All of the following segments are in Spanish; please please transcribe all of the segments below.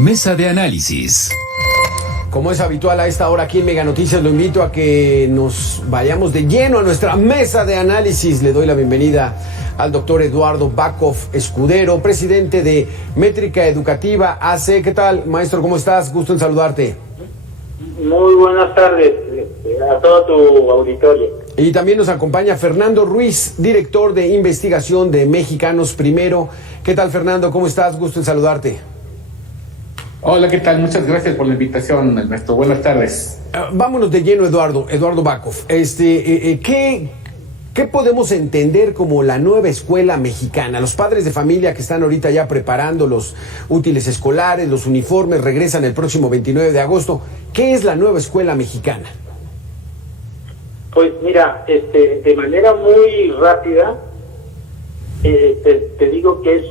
Mesa de análisis. Como es habitual a esta hora aquí en Mega Noticias, lo invito a que nos vayamos de lleno a nuestra mesa de análisis. Le doy la bienvenida al doctor Eduardo Bakov Escudero, presidente de Métrica Educativa AC. ¿Qué tal, maestro? ¿Cómo estás? Gusto en saludarte. Muy buenas tardes a todo tu auditorio. Y también nos acompaña Fernando Ruiz, director de investigación de Mexicanos Primero. ¿Qué tal, Fernando? ¿Cómo estás? Gusto en saludarte. Hola, ¿qué tal? Muchas gracias por la invitación, Ernesto. Buenas tardes. Vámonos de lleno, Eduardo Bakov. ¿Qué podemos entender como la nueva escuela mexicana? Los padres de familia que están ahorita ya preparando los útiles escolares, los uniformes, regresan el próximo 29 de agosto. ¿Qué es la nueva escuela mexicana? Pues mira, de manera muy rápida, te digo que es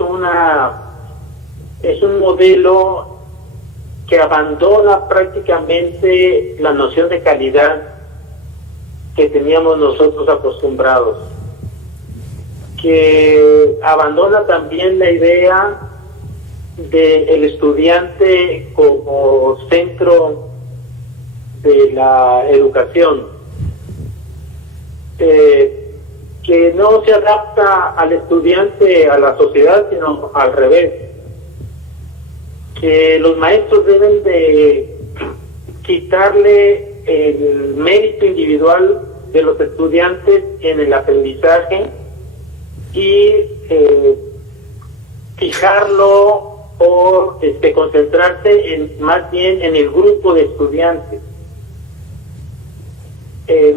un modelo que abandona prácticamente la noción de calidad que teníamos nosotros acostumbrados, que abandona también la idea del estudiante como centro de la educación, que no se adapta al estudiante a la sociedad, sino al revés, que los maestros deben de quitarle el mérito individual de los estudiantes en el aprendizaje y fijarlo o concentrarse más bien en el grupo de estudiantes.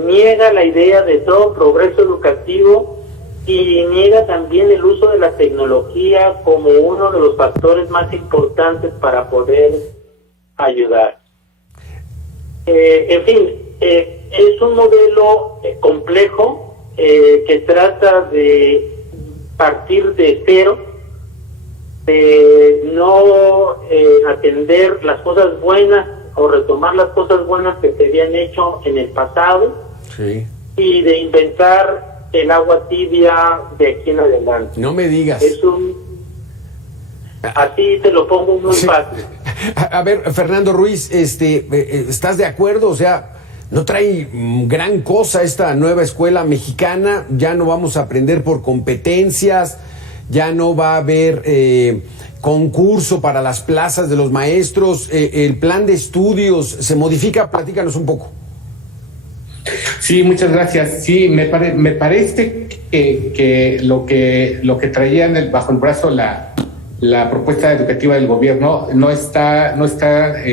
Niega la idea de todo progreso educativo y niega también el uso de la tecnología como uno de los factores más importantes para poder ayudar. En fin, es un modelo complejo que trata de partir de cero, de no atender las cosas buenas o retomar las cosas buenas que se habían hecho en el pasado, Sí. Y de inventar el agua tibia de aquí en adelante. No me digas. Así te lo pongo muy fácil. A ver, Fernando Ruiz, ¿estás de acuerdo? O sea, no trae gran cosa esta nueva escuela mexicana. Ya no vamos a aprender por competencias, ya no va a haber concurso para las plazas de los maestros. El plan de estudios se modifica. Platícanos un poco. Sí, muchas gracias. Sí, me parece que lo que traían bajo el brazo la propuesta educativa del gobierno no está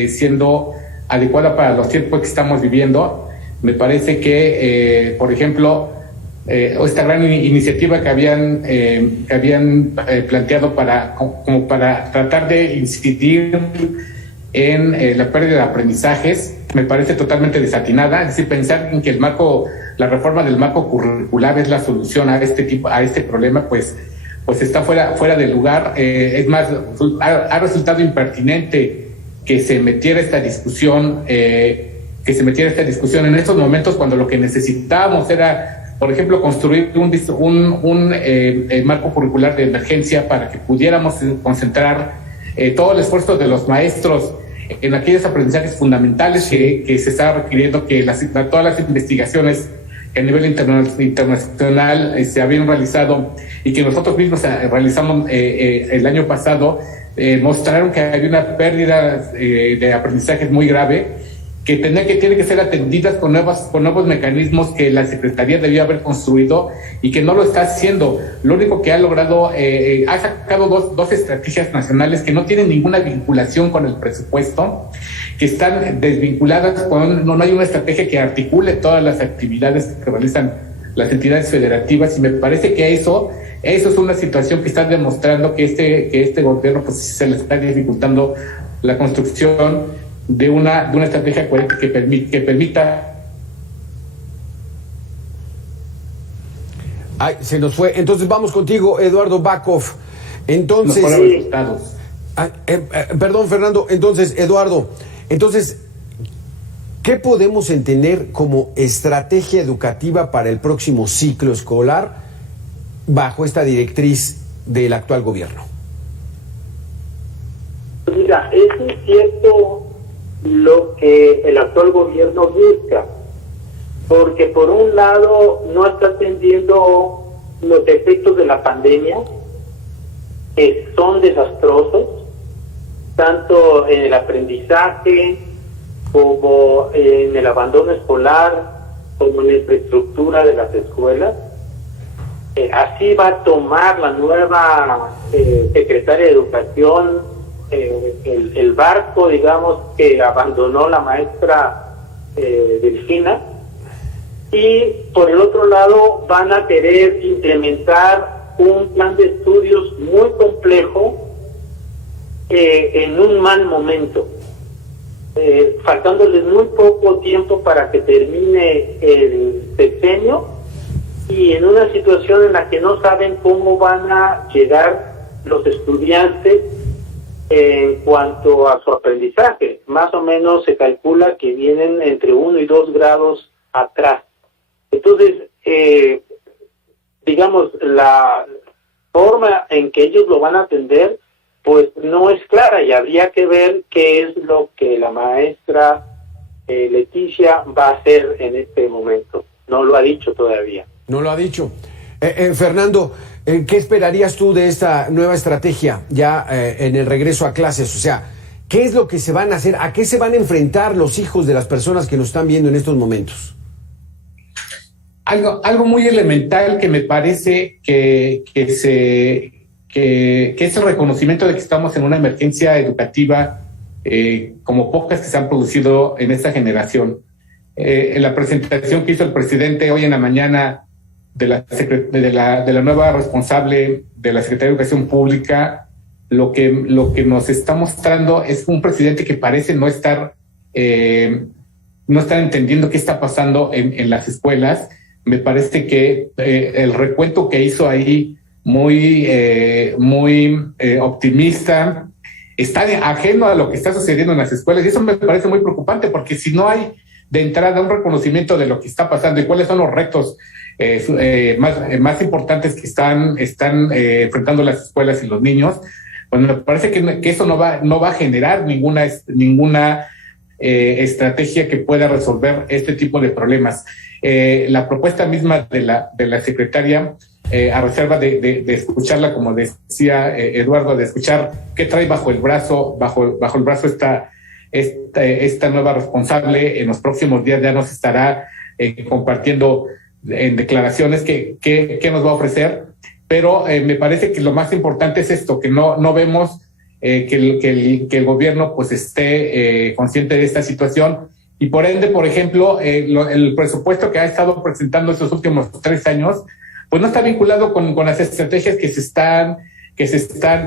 siendo adecuada para los tiempos que estamos viviendo. Me parece que, por ejemplo, esta gran iniciativa que habían planteado como para tratar de incidir en la pérdida de aprendizajes, me parece totalmente desatinada. Es decir, pensar en que la reforma del marco curricular es la solución a este problema, pues está fuera de lugar. Es más, ha resultado impertinente que se metiera esta discusión en estos momentos, cuando lo que necesitábamos era, por ejemplo, construir un marco curricular de emergencia para que pudiéramos concentrar todo el esfuerzo de los maestros en aquellos aprendizajes fundamentales que se está requiriendo, que todas las investigaciones que a nivel internacional se habían realizado y que nosotros mismos realizamos el año pasado, mostraron que había una pérdida de aprendizajes muy grave, que tiene que ser atendidas con nuevos mecanismos que la Secretaría debía haber construido y que no lo está haciendo. Lo único que ha logrado, ha sacado dos estrategias nacionales que no tienen ninguna vinculación con el presupuesto, que están desvinculadas, no hay una estrategia que articule todas las actividades que realizan las entidades federativas, y me parece que eso es una situación que está demostrando que este gobierno pues se le está dificultando la construcción de una estrategia coherente que permita. Ay, se nos fue. Entonces vamos contigo, Eduardo Bakov. Entonces, perdón, Fernando. Entonces, Eduardo, ¿qué podemos entender como estrategia educativa para el próximo ciclo escolar bajo esta directriz del actual gobierno? Mira, es cierto lo que el actual gobierno busca, porque por un lado no está atendiendo los efectos de la pandemia, que son desastrosos, tanto en el aprendizaje como en el abandono escolar, como en la infraestructura de las escuelas. Así va a tomar la nueva secretaria de Educación el barco, digamos, que abandonó la maestra Delfina. Y por el otro lado van a querer implementar un plan de estudios muy complejo en un mal momento, faltándoles muy poco tiempo para que termine el sexenio y en una situación en la que no saben cómo van a llegar los estudiantes en cuanto a su aprendizaje. Más o menos se calcula que vienen entre 1 y 2 grados atrás. Entonces, digamos, la forma en que ellos lo van a atender, pues no es clara y habría que ver qué es lo que la maestra Leticia va a hacer en este momento. No lo ha dicho todavía. No lo ha dicho. Fernando, ¿qué esperarías tú de esta nueva estrategia ya en el regreso a clases? O sea, ¿qué es lo que se van a hacer? ¿A qué se van a enfrentar los hijos de las personas que nos están viendo en estos momentos? Algo muy elemental que me parece que es el reconocimiento de que estamos en una emergencia educativa como pocas que se han producido en esta generación. En la presentación que hizo el presidente hoy en la mañana de la nueva responsable de la Secretaría de Educación Pública, lo que nos está mostrando es un presidente que parece no estar entendiendo qué está pasando en las escuelas. Me parece que el recuento que hizo ahí muy optimista, está ajeno a lo que está sucediendo en las escuelas, y eso me parece muy preocupante, porque si no hay de entrada un reconocimiento de lo que está pasando y cuáles son los retos más importantes que están enfrentando las escuelas y los niños, pues me parece que eso no va a generar ninguna estrategia que pueda resolver este tipo de problemas. La propuesta misma de la secretaria, a reserva de escucharla, como decía Eduardo, de escuchar qué trae bajo el brazo esta nueva responsable, en los próximos días ya nos estará compartiendo en declaraciones qué nos va a ofrecer, pero me parece que lo más importante es esto, que no vemos que el gobierno pues esté consciente de esta situación, y por ende, por ejemplo, el presupuesto que ha estado presentando estos últimos 3 años, pues no está vinculado con las estrategias que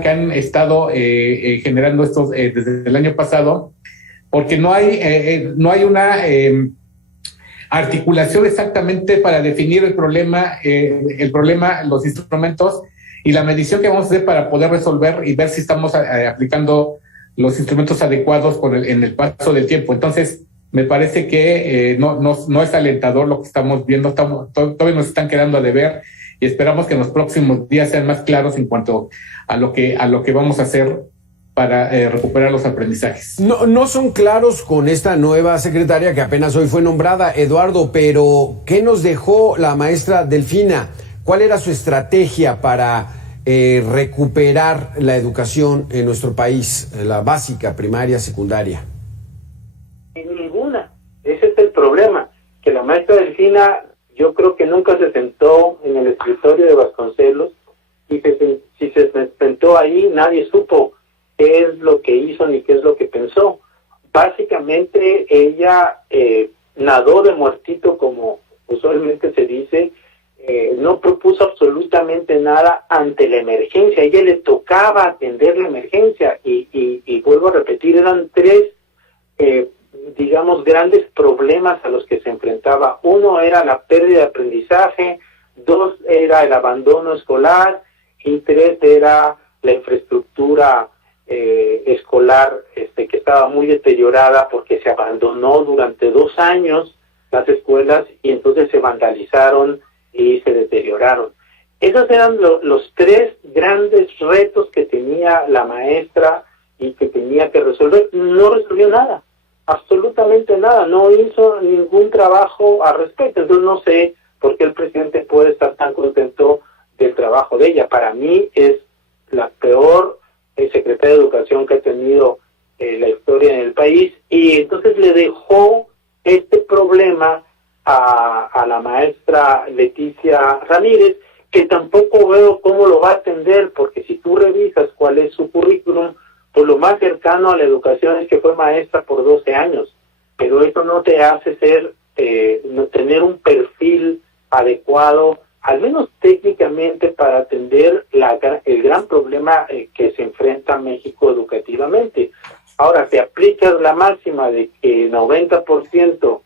han estado generando estos desde el año pasado, porque no hay una articulación exactamente para definir el problema, los instrumentos y la medición que vamos a hacer para poder resolver y ver si estamos aplicando los instrumentos adecuados en el paso del tiempo. Entonces, me parece que no es alentador lo que estamos viendo, todavía nos están quedando a deber, y esperamos que en los próximos días sean más claros en cuanto a lo que vamos a hacer para recuperar los aprendizajes. No son claros con esta nueva secretaria que apenas hoy fue nombrada, Eduardo, pero ¿qué nos dejó la maestra Delfina? ¿Cuál era su estrategia para recuperar la educación en nuestro país, la básica, primaria, secundaria? Ninguna. Ese es el problema, que la maestra Delfina, yo creo que nunca se sentó en el escritorio de Vasconcelos, y si se sentó ahí, nadie supo qué es lo que hizo ni qué es lo que pensó. Básicamente ella nadó de muertito, como usualmente se dice, no propuso absolutamente nada ante la emergencia. A ella le tocaba atender la emergencia y vuelvo a repetir, eran 3 digamos, grandes problemas a los que se enfrentaba. 1 era la pérdida de aprendizaje, 2 era el abandono escolar, y 3 era la infraestructura escolar, que estaba muy deteriorada porque se abandonó durante 2 años las escuelas y entonces se vandalizaron y se deterioraron. Esos eran los 3 grandes retos que tenía la maestra, y que tenía que resolver, no resolvió nada, absolutamente nada, no hizo ningún trabajo al respecto. Entonces no sé por qué el presidente puede estar tan contento del trabajo de ella. Para mí es la peor secretaria de Educación que ha tenido la historia en el país, y entonces le dejó este problema a la maestra Leticia Ramírez, que tampoco veo cómo lo va a atender, porque si tú revisas cuál es su currículum, pues lo más cercano a la educación es que fue maestra por 12 años, pero eso no te hace ser, no tener un perfil adecuado, al menos técnicamente, para atender el gran problema que se enfrenta México educativamente. Ahora, te aplicas la máxima de que 90%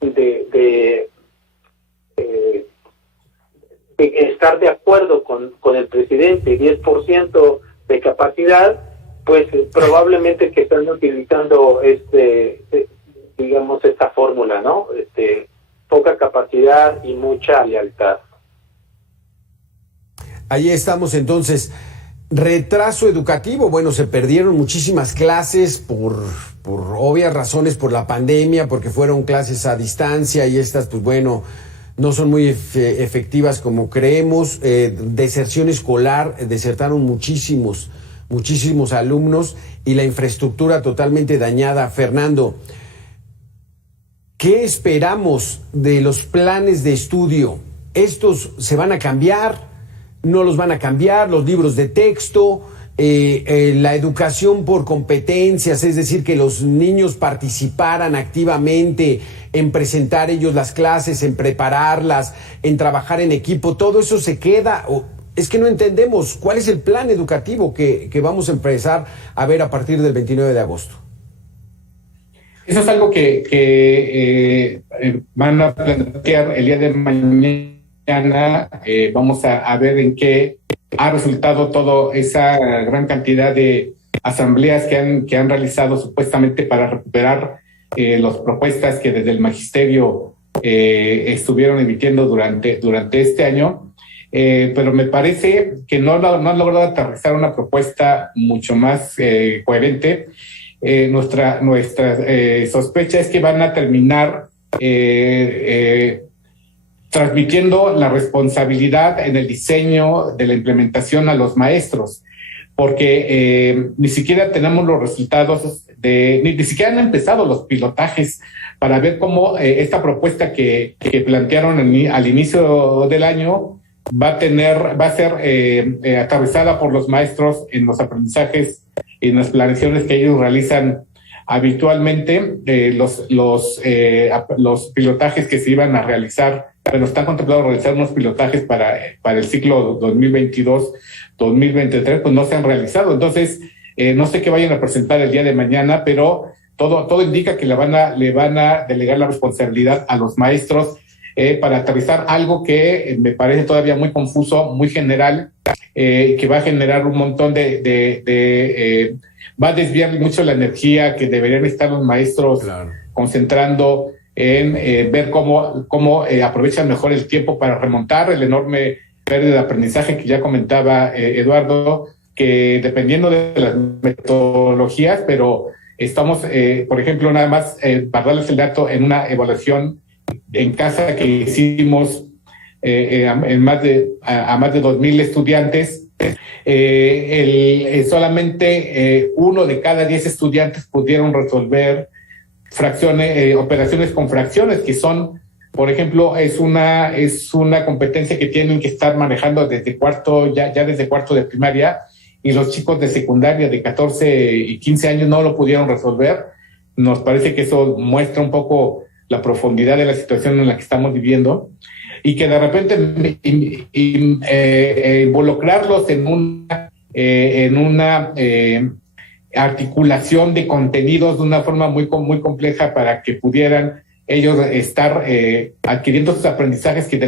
de estar de acuerdo con el presidente y 10% de capacidad, pues probablemente que están utilizando digamos, esta fórmula, ¿no? Poca capacidad y mucha lealtad. Ahí estamos entonces. Retraso educativo, bueno, se perdieron muchísimas clases por obvias razones, por la pandemia, porque fueron clases a distancia y estas, pues bueno, no son muy efectivas como creemos. Deserción escolar, desertaron muchísimos alumnos y la infraestructura totalmente dañada. Fernando, ¿qué esperamos de los planes de estudio? ¿Estos se van a cambiar? ¿No los van a cambiar? Los libros de texto, la educación por competencias, es decir, que los niños participaran activamente en presentar ellos las clases, en prepararlas, en trabajar en equipo, todo eso se queda. Es que no entendemos cuál es el plan educativo que vamos a empezar a ver a partir del 29 de agosto. Eso es algo que van a plantear el día de mañana. Vamos a ver en qué ha resultado toda esa gran cantidad de asambleas que han realizado supuestamente para recuperar las propuestas que desde el magisterio estuvieron emitiendo durante este año, pero me parece que no han logrado aterrizar una propuesta mucho más coherente. Nuestra sospecha es que van a terminar transmitiendo la responsabilidad en el diseño de la implementación a los maestros, porque ni siquiera tenemos los resultados ni siquiera han empezado los pilotajes para ver cómo esta propuesta que plantearon al inicio del año va a ser aterrizada por los maestros en los aprendizajes y en las planeaciones que ellos realizan habitualmente. Los pilotajes que se iban a realizar, pero están contemplados realizar unos pilotajes para el ciclo 2022-2023, pues no se han realizado. Entonces, no sé qué vayan a presentar el día de mañana, pero todo indica que le van a delegar la responsabilidad a los maestros para aterrizar algo que me parece todavía muy confuso, muy general, que va a generar un montón va a desviar mucho la energía que deberían estar los maestros concentrando en ver cómo aprovechan mejor el tiempo para remontar el enorme pérdida de aprendizaje que ya comentaba Eduardo, que dependiendo de las metodologías, pero estamos, por ejemplo, nada más para darles el dato, en una evaluación en casa que hicimos a más de 2,000 estudiantes, solamente 1 de cada 10 estudiantes pudieron resolver operaciones con fracciones, que son, por ejemplo, es una competencia que tienen que estar manejando desde desde cuarto de primaria, y los chicos de secundaria de 14 y 15 años no lo pudieron resolver. Nos parece que eso muestra un poco la profundidad de la situación en la que estamos viviendo, y que de repente involucrarlos en una articulación de contenidos de una forma muy compleja para que pudieran ellos estar adquiriendo sus aprendizajes que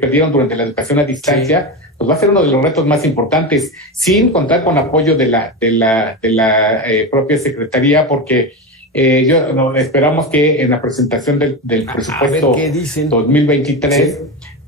perdieron durante la educación a distancia. Sí. Pues va a ser uno de los retos más importantes, sin contar con apoyo de la propia Secretaría, porque esperamos que en la presentación del presupuesto 2023 sí,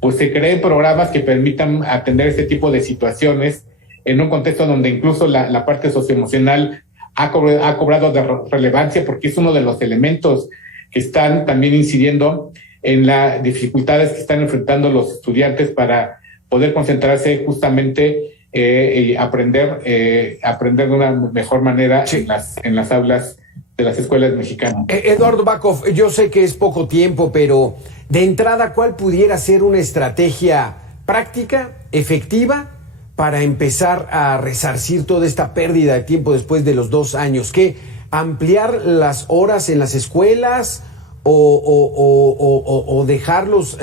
pues se creen programas que permitan atender este tipo de situaciones en un contexto donde incluso la parte socioemocional ha cobrado de relevancia, porque es uno de los elementos que están también incidiendo en las dificultades que están enfrentando los estudiantes para poder concentrarse justamente y aprender de una mejor manera sí, en las aulas de las escuelas mexicanas. Eduardo Backhoff, yo sé que es poco tiempo, pero de entrada, ¿cuál pudiera ser una estrategia práctica, efectiva, para empezar a resarcir toda esta pérdida de tiempo después de los 2 años? ¿Qué? ¿Ampliar las horas en las escuelas o dejarlos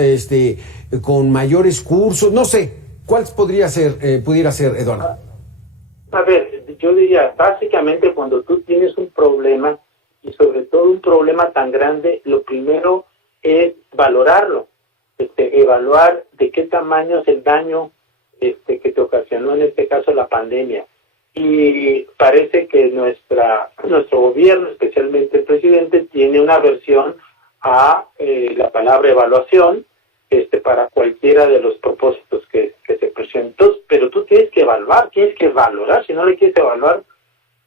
con mayores cursos? No sé, ¿cuál pudiera ser, Eduardo? A ver, yo diría, básicamente cuando tú tienes un problema, y sobre todo un problema tan grande, lo primero es valorarlo, evaluar de qué tamaño es el daño que te ocasionó, en este caso, la pandemia. Y parece que nuestro gobierno, especialmente el presidente, tiene una aversión a la palabra evaluación para cualquiera de los propósitos que se presentan. Pero tú tienes que evaluar, tienes que valorar. Si no le quieres evaluar,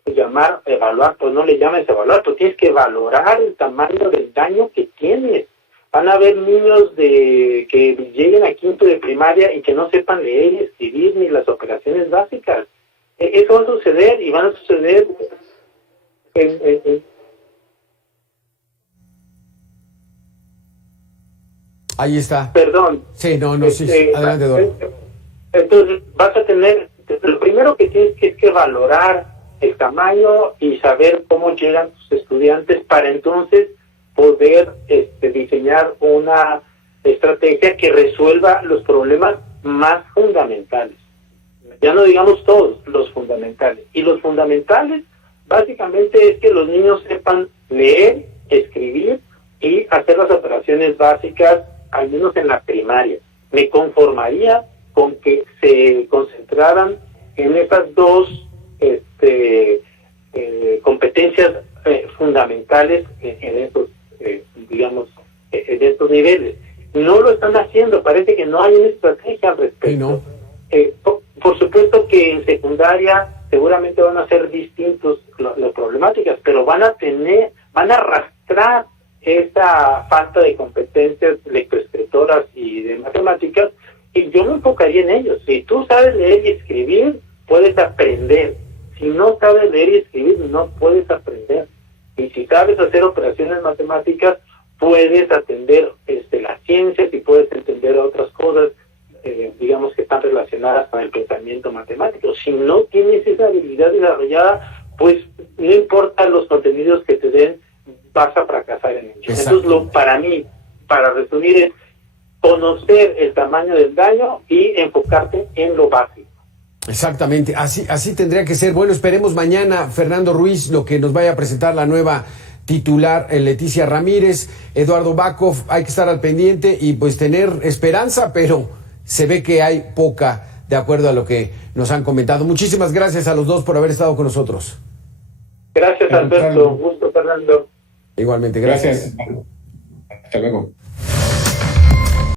evaluar, pues no le llames evaluar. Tú tienes que valorar el tamaño del daño que tienes. Van a haber niños que lleguen a quinto de primaria y que no sepan leer y escribir ni las operaciones básicas. Eso va a suceder, y van a suceder Ahí está. Perdón. Sí, sí. Adelante, Eduardo. Entonces, vas a tener, lo primero que tienes que valorar el tamaño y saber cómo llegan tus estudiantes para entonces poder diseñar una estrategia que resuelva los problemas más fundamentales. Ya no digamos todos, los fundamentales. Y los fundamentales básicamente es que los niños sepan leer, escribir y hacer las operaciones básicas, al menos en la primaria. Me conformaría con que se concentraran en esas dos competencias fundamentales en estos, en estos niveles. No lo están haciendo, parece que no hay una estrategia al respecto. Sí, no. Por supuesto que en secundaria seguramente van a ser distintos las problemáticas, pero van a arrastrar esa falta de competencias lectoescritoras y de matemáticas, y yo me enfocaría en ellos. Si tú sabes leer y escribir, puedes aprender. Si no sabes leer y escribir, no puedes aprender. Y si sabes hacer operaciones matemáticas, puedes atender las ciencias y puedes entender otras cosas, que están relacionadas con el pensamiento matemático. Si no tienes esa habilidad desarrollada, pues no importa los contenidos que te den, vas a fracasar en ellos. Exacto. Entonces, para mí, para resumir, es conocer el tamaño del daño y enfocarte en lo básico. Exactamente, así tendría que ser. Bueno, esperemos mañana, Fernando Ruiz, lo que nos vaya a presentar la nueva titular, Leticia Ramírez. Eduardo Backhoff, hay que estar al pendiente y pues tener esperanza, pero se ve que hay poca, de acuerdo a lo que nos han comentado. Muchísimas gracias a los dos por haber estado con nosotros. Gracias, Alberto. Gusto, Fernando. Igualmente, gracias. Gracias. Hasta luego.